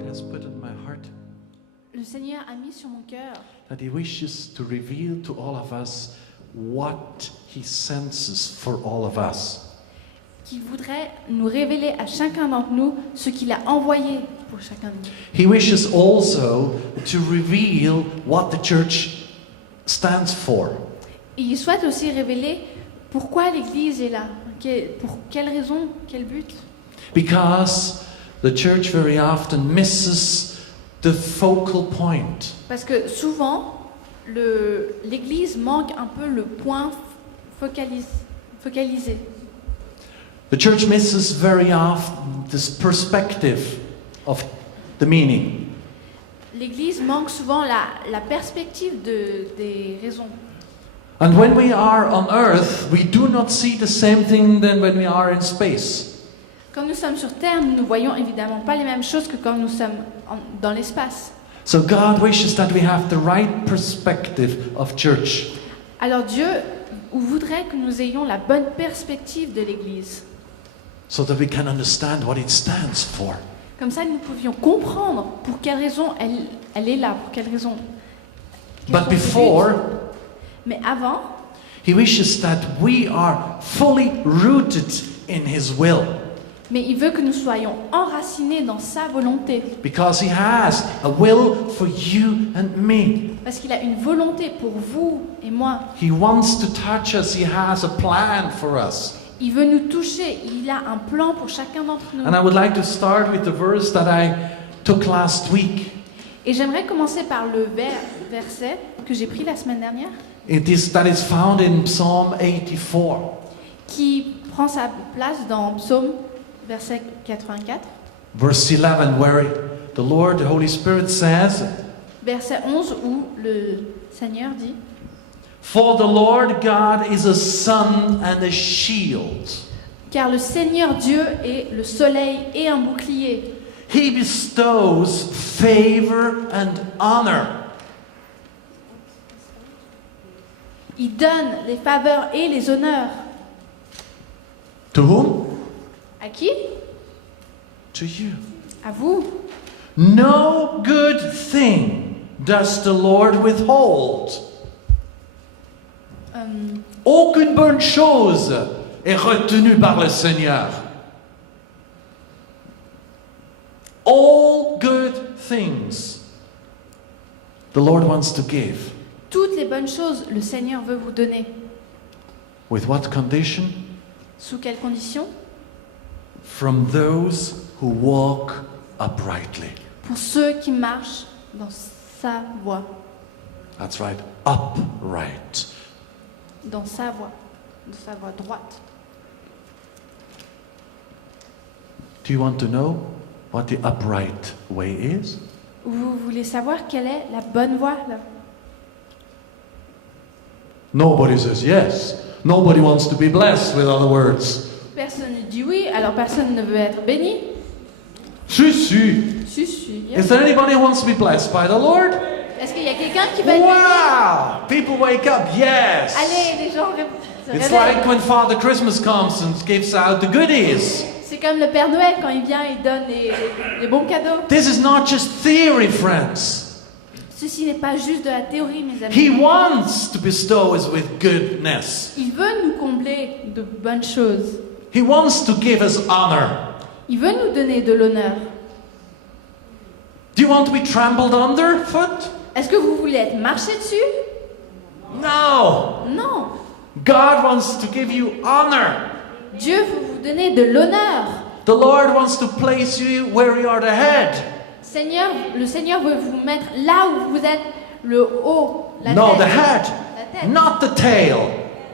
Lord has put in my heart Le Seigneur a mis sur mon cœur that He wishes to reveal to all of us what He senses for all of us. qu'il voudrait nous révéler à chacun d'entre nous ce qu'il a envoyé pour chacun de nous. He wishes also to reveal what the church stands for. Et il souhaite aussi révéler pourquoi l'Église est là, pour quelle raison, quel but. Because the church very often misses the focal point. Parce que souvent, l'Église manque un peu le point focalisé. The church misses very often this perspective of the meaning. L'Église manque souvent la perspective des raisons. And when we are on earth, we do not see the same thing than when we are in space. Quand nous sommes sur Terre, nous ne voyons évidemment pas les mêmes choses que quand nous sommes dans l'espace. So God wishes that we have the right perspective of church. Alors Dieu voudrait que nous ayons la bonne perspective de l'Église. So that we can understand what it stands for. Comme ça, nous pouvions comprendre pour quelle raison elle est là, pour quelle raison. But before, Mais avant, He wishes that we are fully rooted in His will. mais il veut que nous soyons enracinés dans sa volonté. Because He has a will for you and me. Parce qu'il a une volonté pour vous et moi. He wants to touch us. He has a plan for us. Il veut nous toucher. Il a un plan pour chacun d'entre nous. And I would like to start with the verse that I took last week. Et j'aimerais commencer par le verset que j'ai pris la semaine dernière, That is found in Psalm 84. qui prend sa place dans Psaume, verset 84, Verse 11, where the Lord, the Holy Spirit says, verset 11, où le Seigneur dit: For the Lord God is a sun and a shield. Car le Seigneur Dieu est le soleil et un bouclier. He bestows favor and honor. Il donne les faveurs et les honneurs. To whom? À qui? To you. À vous. No good thing does the Lord withhold. Aucune bonne chose est retenue par le Seigneur. All good things the Lord wants to give. Toutes les bonnes choses, le Seigneur veut vous donner. With what condition? Sous quelles conditions? From those who walk uprightly. Pour ceux qui marchent dans sa voie. That's right, upright. Dans sa voie droite. Do you want to know what the upright way is? Vous voulez savoir quelle est la bonne voie là? Nobody says yes. Nobody wants to be blessed, with other words. Personne ne dit oui, alors personne ne veut être béni. Si. Si. Is there anybody who wants to be blessed by the Lord? Est-ce qu'il y a quelqu'un qui va être béni? Wow! People wake up, yes! Allez, les gens se It's réveillent. like when Father Christmas comes and gives out the goodies. C'est comme le Père Noël, quand il vient, il donne les bons cadeaux. This is not just theory, friends. Ceci n'est pas juste de la théorie, mes amis. He wants to bestow us with goodness. Il veut nous combler de bonnes choses. He wants to give us honor. Il veut nous donner de l'honneur. Do you want to be trampled underfoot? Est-ce que vous voulez être marché dessus? No! Non. God wants to give you honor. Dieu veut vous donner de l'honneur. The Lord wants to place you where you are the head. Le Seigneur veut vous mettre là où vous êtes, le haut, la No, tête. the head, La tête. not the tail.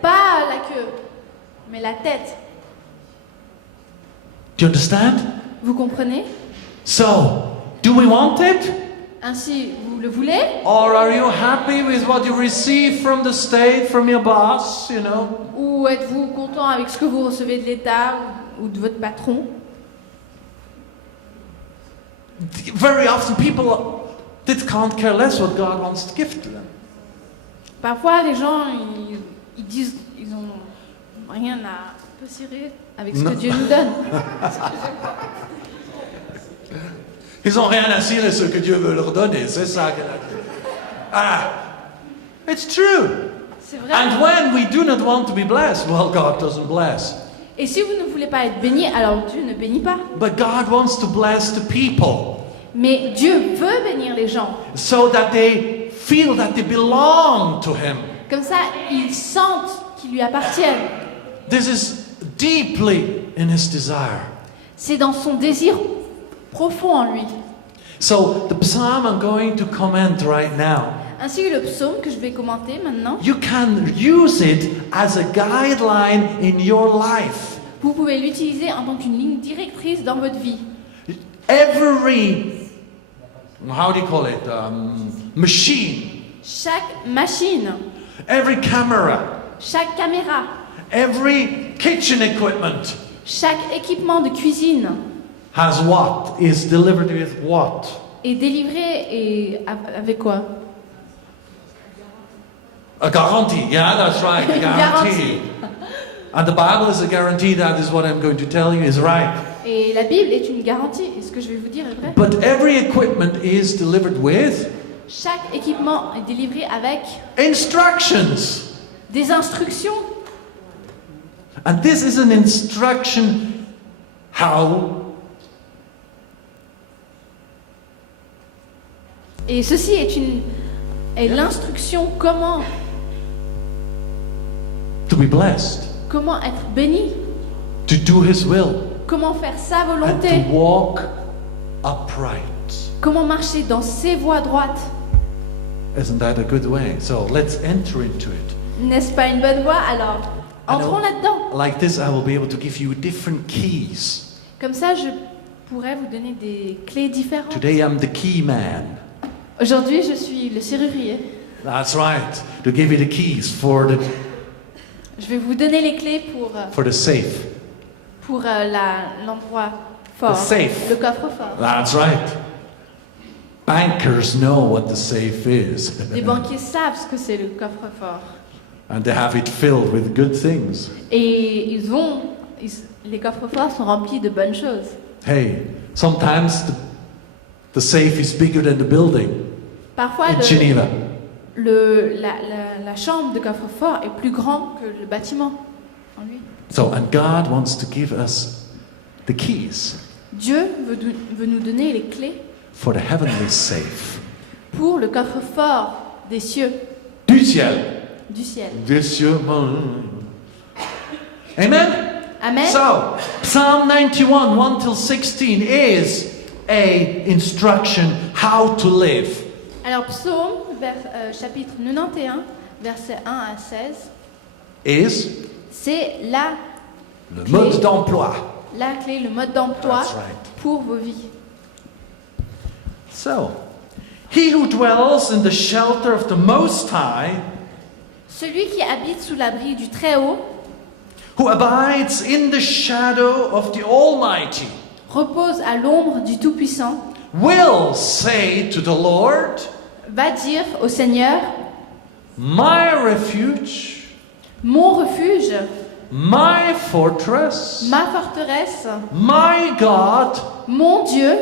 Pas la queue, mais la tête. Do you understand? Vous comprenez? So, do we want it? Ainsi, vous le voulez? Or are you happy with what you receive from the state, from your boss, you know? Ou êtes-vous content avec ce que vous recevez de l'État ou de votre patron? Very often people can't care less what God wants to give to them. Parfois, les gens, ils disent, ils ont rien à cirer avec ce que Dieu nous donne. Ils n'ont rien à cirer ce que Dieu veut leur donner, c'est ça qu'elle a dit. Ah, it's true. C'est vrai. And when we do not want to be blessed, well, God doesn't bless. Et si vous ne voulez pas être béni, alors Dieu ne bénit pas. But God wants to bless the people Mais Dieu veut bénir les gens. so that they feel that they belong to Him. Comme ça, ils sentent qu'ils lui appartiennent. This is deeply in His desire. C'est dans son désir profond en lui. So the psalm I'm going to comment right now, Ainsi que le psaume que je vais commenter maintenant, you can use it as a guideline in your life. vous pouvez l'utiliser en tant qu'une ligne directrice dans votre vie. Every, how do you call it, machine, Chaque machine, every camera, chaque caméra, every kitchen equipment chaque équipement de cuisine has what? Is delivered with what? est délivré et avec quoi? A guarantee. Yeah, that's right. A guarantee. And the Bible is a guarantee. That is what I'm going to tell you is right. Et la Bible est une garantie. Et ce que je vais vous dire est vrai. But every equipment is delivered with Chaque équipement est délivré avec instructions. des instructions. And this is an instruction how Et ceci est l'instruction comment to be blessed, être béni, to do His will, comment faire sa and volonté, to walk upright. comment marcher dans ses voies droites. Isn't that a good way? So let's enter into it. N'est-ce pas une bonne voie? Alors, entrons là-dedans. Like this, I will be able to give you different keys. Comme ça, je pourrais vous donner des clés différentes. Today I'm the key man. Aujourd'hui, je suis le serrurier. That's right. To give you the keys for Je vais vous donner les clés for the safe. pour l'endroit fort, The safe. le coffre-fort. That's right. Bankers know what the safe is. Les banquiers savent ce que c'est le coffre-fort. And they have it filled with good things. Et les coffres-forts sont remplis de bonnes choses. Hey, sometimes the safe is bigger than the building Parfois, in Geneva. la chambre de coffre-fort est plus grande que le bâtiment en lui. So, and God wants to give us the keys Dieu veut nous donner les clés for the heavenly safe. pour le coffre-fort des cieux, Du ciel. du ciel. Des cieux. Amen? Amen. So, Psalm 91, 1 till 16 is a instruction how to live. Alors, psaume, chapitre 91, versets 1 à 16, Is c'est le mode d'emploi. la clé, le mode d'emploi That's right. pour vos vies. So, he who dwells in the shelter of the Most High, Celui qui habite sous l'abri du Très-Haut who abides in the shadow of the Almighty, repose à l'ombre du Tout-Puissant, will say to the Lord, va dire au Seigneur, my refuge, mon refuge, my fortress, ma forteresse, my God, mon Dieu,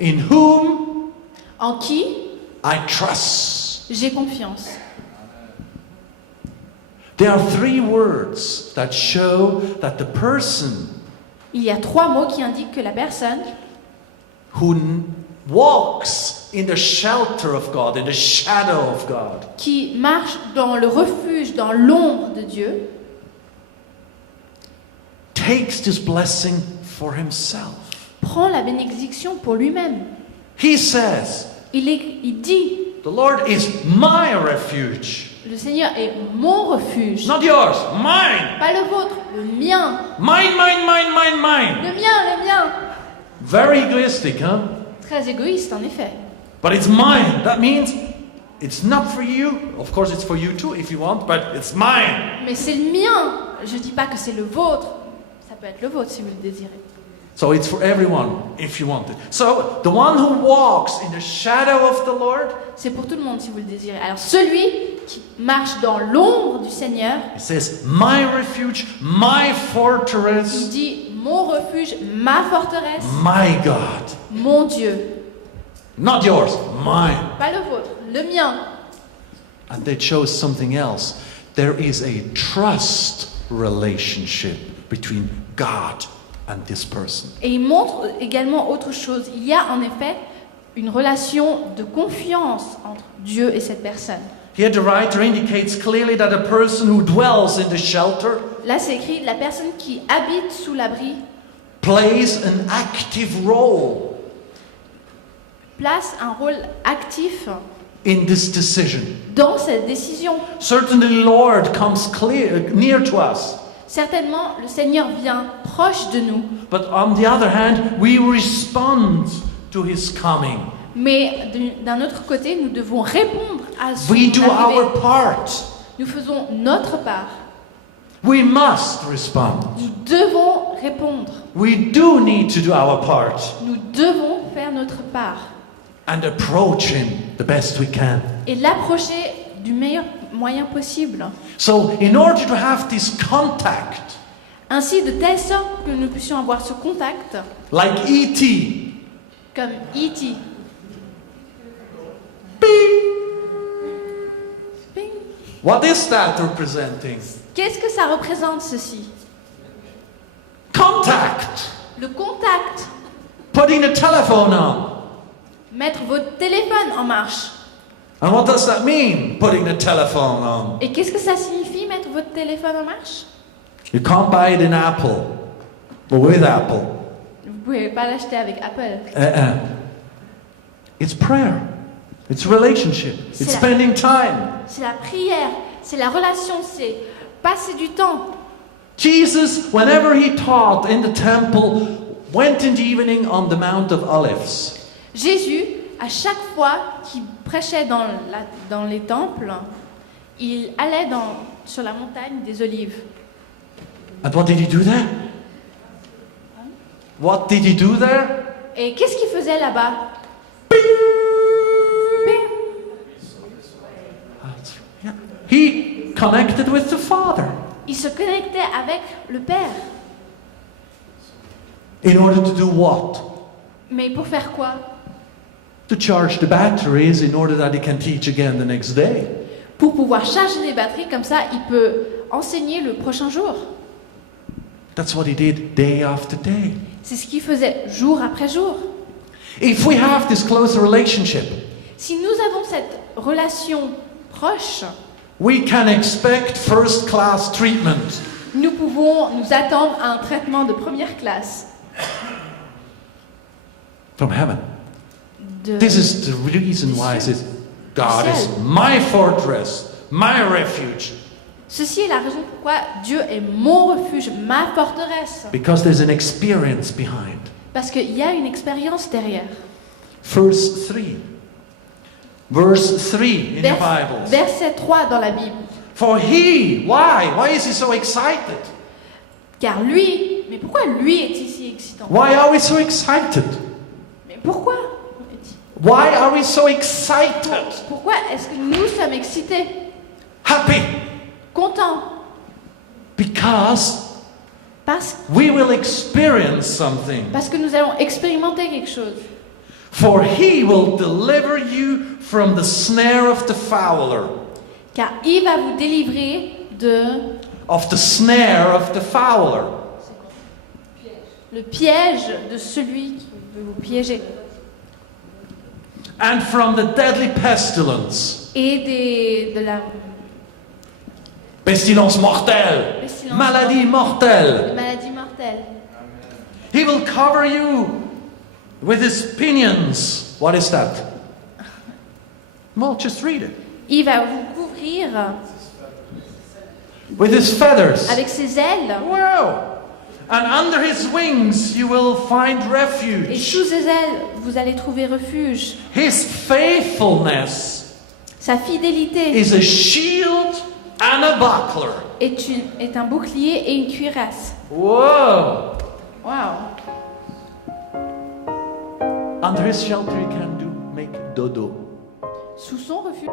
in whom en qui I trust. j'ai confiance. There are three words that show that the person Il y a 3 mots qui indiquent que la personne who walks in the shelter of God, in the shadow of God, qui marche dans le refuge, dans l'ombre de Dieu, takes this blessing for himself. prend la bénédiction pour lui-même. He says, Il dit, the Lord is my refuge. le Seigneur est mon refuge, Not yours, mine. pas le vôtre, le mien, Mine, mine, mine, mine, mine. le mien, le mien. Very egoistic, huh? Très égoïste en effet. But it's mine. That means it's not for you. Of course, it's for you too if you want, but it's mine. Mais c'est le mien. Je dis pas que c'est le vôtre. Ça peut être le vôtre si vous le désirez. So it's for everyone if you want it. So the one who walks in the shadow of the Lord, C'est pour tout le monde si vous le désirez. Alors celui qui marche dans l'ombre du Seigneur, it says, my refuge, my il fortress, dit mon refuge, ma forteresse, my God. mon Dieu. Not yours, mine. pas le vôtre, le mien. And they chose something else. There is a trust relationship between God and this person. Et il montre également autre chose. Il y a en effet une relation de confiance entre Dieu et cette personne. Here the writer indicates clearly that a person who dwells in the shelter Là, c'est écrit, la personne qui habite sous l'abri plays an active role place un rôle actif in this decision. dans cette décision. Certainly the Lord comes near to us. Certainement, le Seigneur vient proche de nous, But on the other hand, we respond to his coming. mais d'un autre côté, nous devons répondre à son We do arrivée. our part. Nous faisons notre part. We must respond. Nous devons répondre. We do need to do our part Nous devons faire notre part and approach him the best we can. et l'approcher du meilleur moyen possible. So, in order to have this contact, Ainsi, de telle sorte que nous puissions avoir ce contact, like E.T., comme E.T. Ping. what is that representing? Qu'est-ce que ça représente ceci? Contact. Le contact. Putting the telephone on. Mettre votre téléphone en marche. And what does that mean, putting the telephone on? Et qu'est-ce que ça signifie mettre votre téléphone en marche? You can't buy it in Apple, or with Apple. Vous ne pouvez pas l'acheter avec Apple. It's prayer. It's relationship. It's C'est la- spending time. C'est la prière, c'est la relation, c'est passer du temps. Jesus, whenever he taught in the temple, went in the evening on the Mount of Olives. Jésus, à chaque fois qu'il prêchait dans les temples, il allait sur la montagne des Olives. And what did he do there? What did he do there? Et qu'est-ce qu'il faisait là-bas? Yeah. He connected with the Father Il se connectait avec le Père. in order to do what? Mais pour faire quoi? To charge the batteries in order that he can teach again the next day. Pour pouvoir charger les batteries, comme ça, il peut enseigner le prochain jour. That's what he did day after day. C'est ce qu'il faisait jour après jour. If we have this close relationship, Si nous avons cette relation proche, we can expect first class treatment. nous pouvons nous attendre à un traitement de première classe. From heaven. De... This is the reason why it says, God is my fortress, my refuge. Ceci est la raison pourquoi Dieu est mon refuge, ma forteresse. Because there's an experience behind. Parce qu'il y a une expérience derrière. Verse 3. Verse 3 in your Bibles. Verset 3 dans la Bible. For he, why is he so excited? Car lui, mais pourquoi lui est si excitant? Why are we so excited? Mais pourquoi? Why are we so excited? Pourquoi est-ce que nous sommes excités? Happy? Contents? Because Parce we will experience something. que nous allons expérimenter quelque chose. For he will deliver you from the snare of the fowler. Car il va vous délivrer de Of the snare of the fowler. le piège de celui qui veut vous piéger. And from the deadly pestilence. Et de la Pestilence mortelle. pestilence, Maladie de mortelle. maladie mortelle. He will cover you with his pinions. What is that? Well, just read it. Il va vous couvrir With his feathers. avec ses ailes. Wow. And under his wings you will find Et refuge. sous ses ailes, vous allez trouver refuge. His faithfulness Sa fidélité is a shield and a buckler. est un bouclier et une cuirasse. Whoa. Waouh! Under his shelter you can make dodo. Sous son refuge.